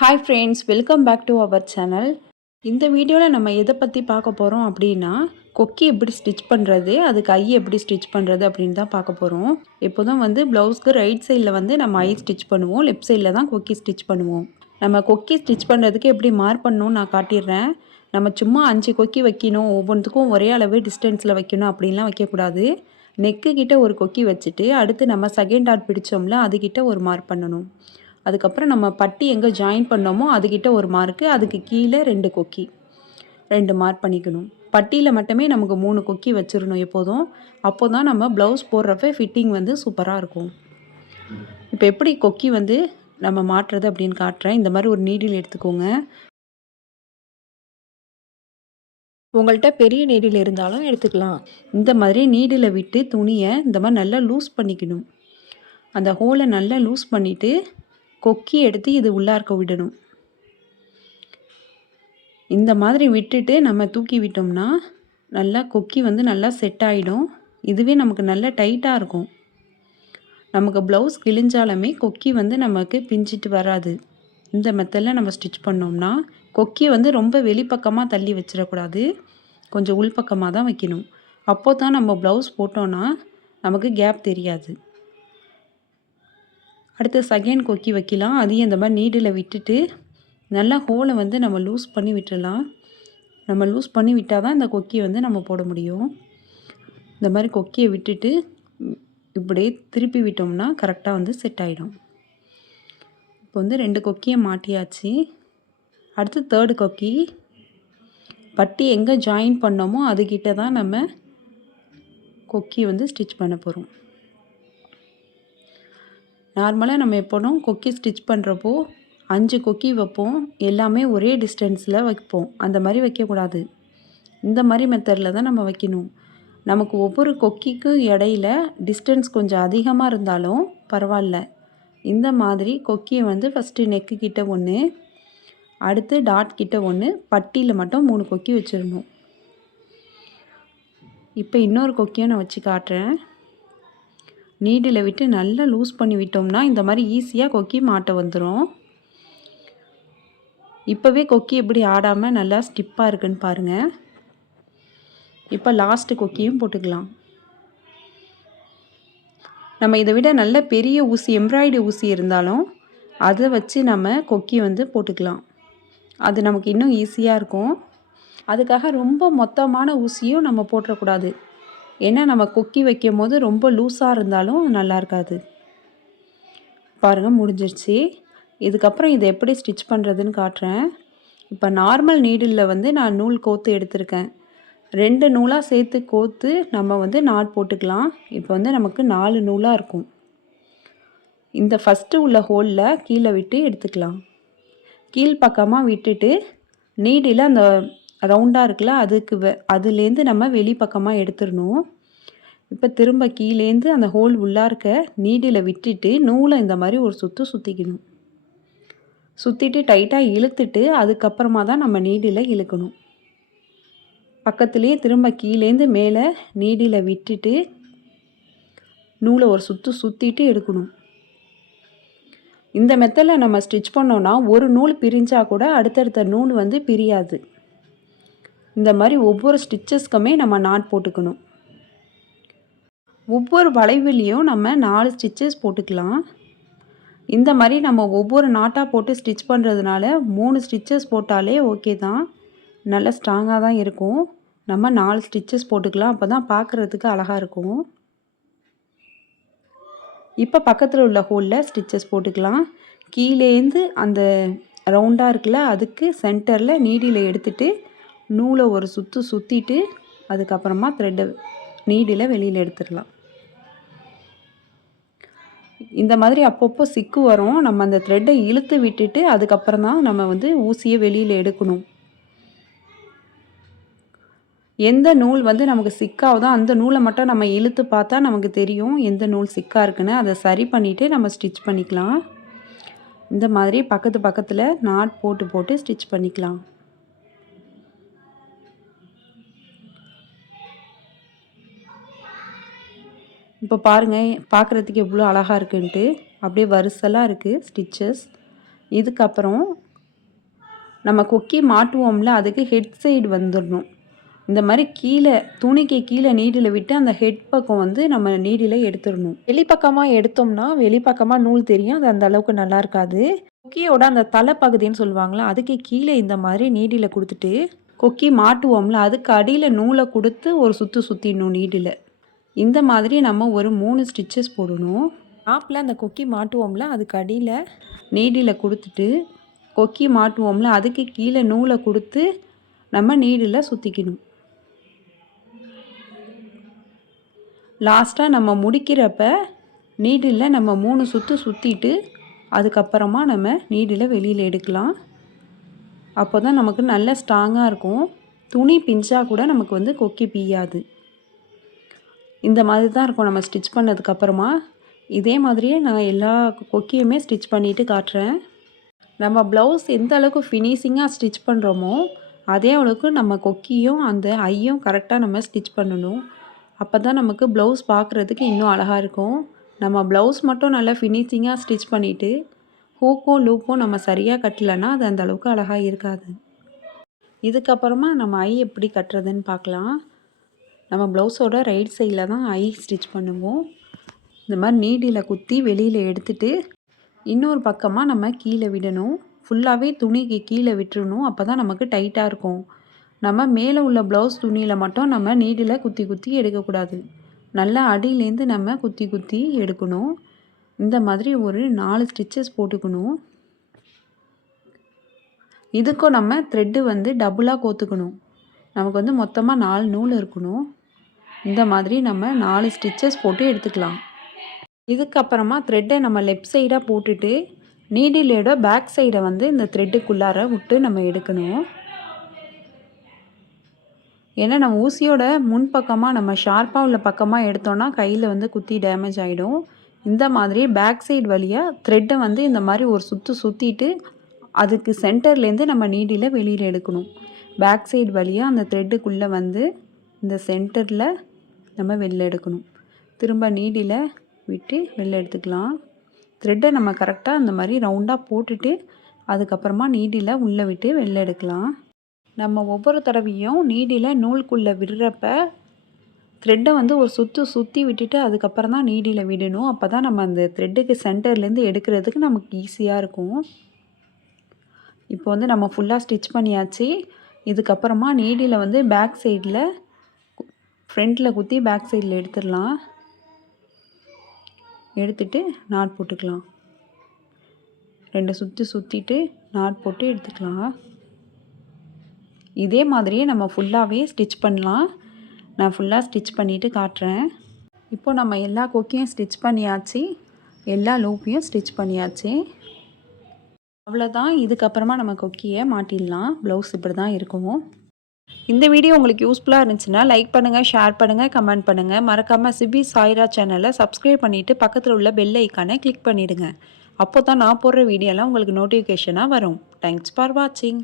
Hi friends, welcome back to our channel. இந்த வீடியோவில் நம்ம எதை பற்றி பார்க்க போகிறோம் அப்படின்னா, கொக்கி எப்படி ஸ்டிச் பண்ணுறது, அது கை எப்படி ஸ்டிச் பண்ணுறது அப்படின்னு தான் பார்க்க போகிறோம். எப்போதும் ப்ளவுஸ்க்கு ரைட் சைடில் நம்ம ஐ ஸ்டிச் பண்ணுவோம், லெஃப்ட் சைடில் தான் கொக்கி ஸ்டிச் பண்ணுவோம். நம்ம கொக்கி ஸ்டிச் பண்ணுறதுக்கு எப்படி மார்க் பண்ணணும்னு நான் காட்டிடுறேன். நம்ம சும்மா 5 கொக்கி வைக்கணும், ஒவ்வொன்றுத்துக்கும் ஒரே அளவு டிஸ்டன்ஸில் வைக்கணும் அப்படின்லாம் வைக்கக்கூடாது. நெக்கு கிட்ட ஒரு கொக்கி வச்சுட்டு அடுத்து நம்ம செகண்ட் டாட் பிடிச்சோம்ல அதுக்கிட்ட ஒரு மார்க் பண்ணணும். அதுக்கப்புறம் நம்ம பட்டி எங்கே ஜாயின் பண்ணோமோ அதுக்கிட்ட ஒரு மார்க்கு, அதுக்கு கீழே 2 கொக்கி 2 மார்க் பண்ணிக்கணும். பட்டியில் மட்டுமே நமக்கு 3 கொக்கி வச்சிடணும் எப்போதும். அப்போ தான் நம்ம ப்ளவுஸ் போடுறப்ப ஃபிட்டிங் சூப்பராக இருக்கும். இப்போ எப்படி கொக்கி நம்ம மாட்டுறது அப்படின்னு காட்டுறேன். இந்த மாதிரி ஒரு நீடில் எடுத்துக்கோங்க. உங்கள்கிட்ட பெரிய நீடில் இருந்தாலும் எடுத்துக்கலாம். இந்த மாதிரி நீடில் விட்டு துணியை இந்த மாதிரி நல்லா லூஸ் பண்ணிக்கணும். அந்த ஹோலை நல்லா லூஸ் பண்ணிவிட்டு கொக்கி எடுத்து இது உள்ளார்க்க விடணும். இந்த மாதிரி விட்டுட்டு நம்ம தூக்கி விட்டோம்னா நல்லா கொக்கி நல்லா செட் ஆகிடும். இதுவே நமக்கு நல்லா டைட்டாக இருக்கும். நமக்கு ப்ளவுஸ் கிழிஞ்சாலுமே கொக்கி நமக்கு பிஞ்சிட்டு வராது. இந்த மெத்தடில் நம்ம ஸ்டிச் பண்ணோம்னா கொக்கி ரொம்ப வெளிப்பக்கமாக தள்ளி வச்சிடக்கூடாது, கொஞ்சம் உள்பக்கமாக தான் வைக்கணும். அப்போ தான் நம்ம ப்ளவுஸ் போட்டோன்னா நமக்கு கேப் தெரியாது. அடுத்து செகண்ட் கொக்கி வைக்கலாம். அதையும் இந்த மாதிரி நீடில் விட்டுட்டு நல்லா ஹோலை நம்ம லூஸ் பண்ணி விட்டுடலாம். நம்ம லூஸ் பண்ணி விட்டால் தான் இந்த கொக்கி நம்ம போட முடியும். இந்த மாதிரி கொக்கியை விட்டுட்டு இப்படியே திருப்பி விட்டோம்னா கரெக்டாக செட் ஆகிடும். இப்போ 2 கொக்கியை மாட்டியாச்சு. அடுத்து தேர்டு கொக்கி பட்டி எங்கே ஜாயின் பண்ணோமோ அதுக்கிட்ட தான் நம்ம கொக்கி ஸ்டிச் பண்ண போகிறோம். நார்மலாக நம்ம எப்போதும் கொக்கி ஸ்டிச் பண்ணுறப்போ 5 கொக்கி வைப்போம், எல்லாமே ஒரே டிஸ்டன்ஸில் வைப்போம். அந்த மாதிரி வைக்கக்கூடாது. இந்த மாதிரி மெத்தடில் தான் நம்ம வைக்கணும். நமக்கு ஒவ்வொரு கொக்கிக்கும் இடையில டிஸ்டன்ஸ் கொஞ்சம் அதிகமாக இருந்தாலும் பரவாயில்ல. இந்த மாதிரி கொக்கியை ஃபஸ்ட்டு நெக்கு கிட்ட 1, அடுத்து டாட் கிட்ட 1, பட்டியில் மட்டும் 3 கொக்கி வச்சிடணும். இப்போ இன்னொரு கொக்கியை நான் வச்சு காட்டுறேன். நீடில் விட்டு நல்லா லூஸ் பண்ணி விட்டோம்னா இந்த மாதிரி ஈஸியாக கொக்கி மாட்ட வந்துடும். இப்போவே கொக்கி எப்படி ஆடாமல் நல்லா ஸ்டிப்பாக இருக்குன்னு பாருங்கள். இப்போ லாஸ்ட்டு கொக்கியும் போட்டுக்கலாம். நம்ம இதை விட நல்ல பெரிய ஊசி, எம்ப்ராய்டரி ஊசி இருந்தாலும் அதை வச்சு நம்ம கொக்கி போட்டுக்கலாம். அது நமக்கு இன்னும் ஈஸியாக இருக்கும். அதுக்காக ரொம்ப மொத்தமான ஊசியும் நம்ம போட்டுறக்கூடாது. ஏன்னா நம்ம கொக்கி வைக்கும் போது ரொம்ப லூஸாக இருந்தாலும் நல்லா இருக்காது. பாருங்கள், முடிஞ்சிருச்சு. இதுக்கப்புறம் இதை எப்படி ஸ்டிச் பண்ணுறதுன்னு காட்டுறேன். இப்போ நார்மல் நீடிலில் நான் நூல் கோத்து எடுத்திருக்கேன். 2 நூலாக சேர்த்து கோத்து நம்ம நாட் போட்டுக்கலாம். இப்போ நமக்கு 4 நூலாக இருக்கும். இந்த ஃபஸ்ட்டு உள்ள ஹோலில் கீழே விட்டு எடுத்துக்கலாம். கீழ்ப்பக்கமாக விட்டுட்டு நீடில் அந்த ரவுண்டாக இருக்குல்ல அதுலேருந்து நம்ம வெளிப்பக்கமாக எடுத்துடணும். இப்போ திரும்ப கீழேந்து அந்த ஹோல் உள்ளார்க்க நீடில் விட்டுட்டு நூலை இந்த மாதிரி ஒரு சுற்று சுற்றிக்கணும். சுற்றிட்டு டைட்டாக இழுத்துட்டு அதுக்கப்புறமா தான் நம்ம நீடில் இழுக்கணும். பக்கத்துலேயே திரும்ப கீழேந்து மேலே நீடில் விட்டுட்டு நூலை ஒரு சுற்று சுற்றிட்டு எடுக்கணும். இந்த மெத்தடில் நம்ம ஸ்டிச் பண்ணோன்னா ஒரு நூல் பிரிஞ்சால் கூட அடுத்தடுத்த நூல் பிரியாது. இந்த மாதிரி ஒவ்வொரு ஸ்டிச்சஸ்க்குமே நம்ம நாட் போட்டுக்கணும். ஒவ்வொரு வளைவுலேயும் நம்ம 4 ஸ்டிச்சஸ் போட்டுக்கலாம். இந்த மாதிரி நம்ம ஒவ்வொரு நாட்டாக போட்டு ஸ்டிச் பண்ணுறதுனால 3 ஸ்டிச்சஸ் போட்டாலே ஓகே தான், நல்லா ஸ்ட்ராங்காக தான் இருக்கும். நம்ம 4 ஸ்டிச்சஸ் போட்டுக்கலாம், அப்போ தான் பார்க்குறதுக்கு அழகாக இருக்கும். இப்போ பக்கத்தில் உள்ள ஹோலில் ஸ்டிச்சஸ் போட்டுக்கலாம். கீழேந்து அந்த ரவுண்டாக இருக்குல்ல அதுக்கு சென்டரில் நீடில் எடுத்துகிட்டு நூலை ஒரு சுற்று சுற்றிட்டு அதுக்கப்புறமா த்ரெட்டை நீடில் வெளியில் எடுத்துடலாம். இந்த மாதிரி அப்பப்போ சிக்கு வரும். நம்ம அந்த த்ரெட்டை இழுத்து விட்டுட்டு அதுக்கப்புறம் தான் நம்ம ஊசியை வெளியில் எடுக்கணும். எந்த நூல் நமக்கு சிக்காகுதோ அந்த நூலை மட்டும் நம்ம இழுத்து பார்த்தா நமக்கு தெரியும் எந்த நூல் சிக்காக இருக்குன்னு. அதை சரி பண்ணிவிட்டு நம்ம ஸ்டிச் பண்ணிக்கலாம். இந்த மாதிரி பக்கத்தில் நாட் போட்டு போட்டு ஸ்டிச் பண்ணிக்கலாம். இப்போ பாருங்கள், பார்க்குறதுக்கு எவ்வளோ அழகாக இருக்குன்ட்டு. அப்படியே வரிசலாக இருக்குது ஸ்டிச்சஸ். இதுக்கப்புறம் நம்ம கொக்கி மாட்டுவோம்ல, அதுக்கு ஹெட் சைடு வந்துடணும். இந்த மாதிரி கீழே துணிக்கு கீழே நீடில் விட்டு அந்த ஹெட் பக்கம் வந்து நம்ம நீடில் எடுத்துடணும். வெளிப்பக்கமாக எடுத்தோம்னா வெளிப்பக்கமாக நூல் தெரியும், அது அந்த அளவுக்கு நல்லா இருக்காது. கொக்கியோட அந்த தலைப்பகுதின்னு சொல்லுவாங்களா, அதுக்கு கீழே இந்த மாதிரி நீடில் கொடுத்துட்டு கொக்கி மாட்டுவோம்ல, அதுக்கு அடியில் நூலை கொடுத்து ஒரு சுற்றிடணும் நீடில். இந்த மாதிரி நம்ம ஒரு 3 ஸ்டிச்சஸ் போடணும். டாப்பில் அந்த கொக்கி மாட்டுவோம்ல, அதுக்கு அடியில் நீடில் கொடுத்துட்டு கொக்கி மாட்டுவோம்ல, அதுக்கு கீழே நூலை கொடுத்து நம்ம நீடில் சுற்றிக்கணும். லாஸ்ட்டாக நம்ம முடிக்கிறப்ப நீடில் நம்ம 3 சுற்று சுற்றிட்டு அதுக்கப்புறமா நம்ம நீடில் வெளியில் எடுக்கலாம். அப்போ தான் நமக்கு நல்ல ஸ்ட்ராங்காக இருக்கும். துணி பிஞ்சா கூட நமக்கு வந்து கொக்கி பிய்யாது. இந்த மாதிரி தான் இருக்கும் நம்ம ஸ்டிச் பண்ணதுக்கப்புறமா. இதே மாதிரியே நான் எல்லா கொக்கியுமே ஸ்டிச் பண்ணிவிட்டு காட்டுறேன். நம்ம ப்ளவுஸ் எந்த அளவுக்கு ஃபினிஷிங்காக ஸ்டிச் பண்ணுறோமோ அதே அளவுக்கு நம்ம கொக்கியும் அந்த ஐயும் கரெக்டாக நம்ம ஸ்டிச் பண்ணணும். அப்போ தான் நமக்கு ப்ளவுஸ் பார்க்குறதுக்கு இன்னும் அழகாக இருக்கும். நம்ம ப்ளவுஸ் மட்டும் நல்லா ஃபினிஷிங்காக ஸ்டிச் பண்ணிவிட்டு ஹூக்கும் லூப்பும் நம்ம சரியாக கட்டலைன்னா அது அந்த அளவுக்கு அழகாக இருக்காது. இதுக்கப்புறமா நம்ம ஐ எப்படி கட்டுறதுன்னு பார்க்கலாம். நம்ம ப்ளவுஸோட ரைட் சைடில் தான் ஐ ஸ்டிச் பண்ணுவோம். இந்த மாதிரி நீடில் குத்தி வெளியில் எடுத்துட்டு இன்னொரு பக்கமாக நம்ம கீழே விடணும். ஃபுல்லாகவே துணிக்கு கீழே விட்டுறணும். அப்போ தான் நமக்கு டைட்டாக இருக்கும். நம்ம மேலே உள்ள ப்ளவுஸ் துணியில் மட்டும் நம்ம நீடில் குத்தி குத்தி எடுக்கக்கூடாது. நல்லா அடியிலேருந்து நம்ம குத்தி குத்தி எடுக்கணும். இந்த மாதிரி ஒரு 4 ஸ்டிச்சஸ் போட்டுக்கணும். இதுக்கும் நம்ம த்ரெட்டு வந்து டபுளாக கோத்துக்கணும். நமக்கு வந்து மொத்தமாக 4 நூல் இருக்கணும். இந்த மாதிரி நம்ம 4 ஸ்டிச்சஸ் போட்டு எடுத்துக்கலாம். இதுக்கப்புறமா த்ரெட்டை நம்ம லெஃப்ட் சைடாக போட்டுட்டு நீடிலோட பேக் சைடை வந்து இந்த த்ரெட்டுக்குள்ளார விட்டு நம்ம எடுக்கணும். ஏன்னா நம்ம ஊசியோட முன்பக்கமாக நம்ம ஷார்ப்பாக உள்ள பக்கமாக எடுத்தோன்னா கையில் வந்து குத்தி டேமேஜ் ஆகிடும். இந்த மாதிரி பேக் சைடு வழியாக த்ரெட்டை வந்து இந்த மாதிரி ஒரு சுற்றிட்டு அதுக்கு சென்டர்லேருந்து நம்ம நீடில் வெளியில் எடுக்கணும். பேக் சைடு வழியாக அந்த த்ரெட்டுக்குள்ளே வந்து இந்த சென்டரில் நம்ம வெளில எடுக்கணும். திரும்ப நீடில் விட்டு வெளில எடுத்துக்கலாம். த்ரெட்டை நம்ம கரெக்டாக அந்த மாதிரி ரவுண்டாக போட்டுட்டு அதுக்கப்புறமா நீடில் உள்ளே விட்டு வெளில எடுக்கலாம். நம்ம ஒவ்வொரு தடவையும் நீடில் நூலுக்குள்ளே விடுறப்ப த்ரெட்டை வந்து ஒரு சுற்றி விட்டுட்டு அதுக்கப்புறம் தான் நீடில் விடணும். அப்போ தான் நம்ம அந்த த்ரெட்டுக்கு சென்டர்லேருந்து எடுக்கிறதுக்கு நமக்கு ஈஸியாக இருக்கும். இப்போ வந்து நம்ம ஃபுல்லாக ஸ்டிச் பண்ணியாச்சு. இதுக்கப்புறமா நீடில் வந்து பேக் சைடில் ஃப்ரண்ட்டில் குத்தி பேக் சைடில் எடுத்துடலாம். எடுத்துட்டு நாட் போட்டுக்கலாம். 2 சுற்றிட்டு நாட் போட்டு எடுத்துக்கலாம். இதே மாதிரியே நம்ம ஃபுல்லாகவே ஸ்டிச் பண்ணலாம். நான் ஃபுல்லாக ஸ்டிச் பண்ணிவிட்டு காட்டுறேன். இப்போ நம்ம எல்லா கொக்கியும் ஸ்டிச் பண்ணியாச்சு. எல்லா லூப்பையும் ஸ்டிச் பண்ணியாச்சு. அவ்வளோதான். இதுக்கப்புறமா நம்ம கொக்கியை மாட்டிடலாம். ப்ளவுஸ் இப்படி தான் இருக்கும். இந்த வீடியோ உங்களுக்கு யூஸ்ஃபுல்லாக இருந்துச்சுன்னா லைக் பண்ணுங்கள், ஷேர் பண்ணுங்கள், கமெண்ட் பண்ணுங்கள். மறக்காமல் சிபி சாய்ரா சேனலை சப்ஸ்கிரைப் பண்ணிவிட்டு பக்கத்தில் உள்ள பெல் ஐக்கானை கிளிக் பண்ணிவிடுங்க. அப்போ தான் நான் போடுற வீடியோலாம் உங்களுக்கு நோட்டிஃபிகேஷனாக வரும். தேங்க்ஸ் ஃபார் வாட்சிங்.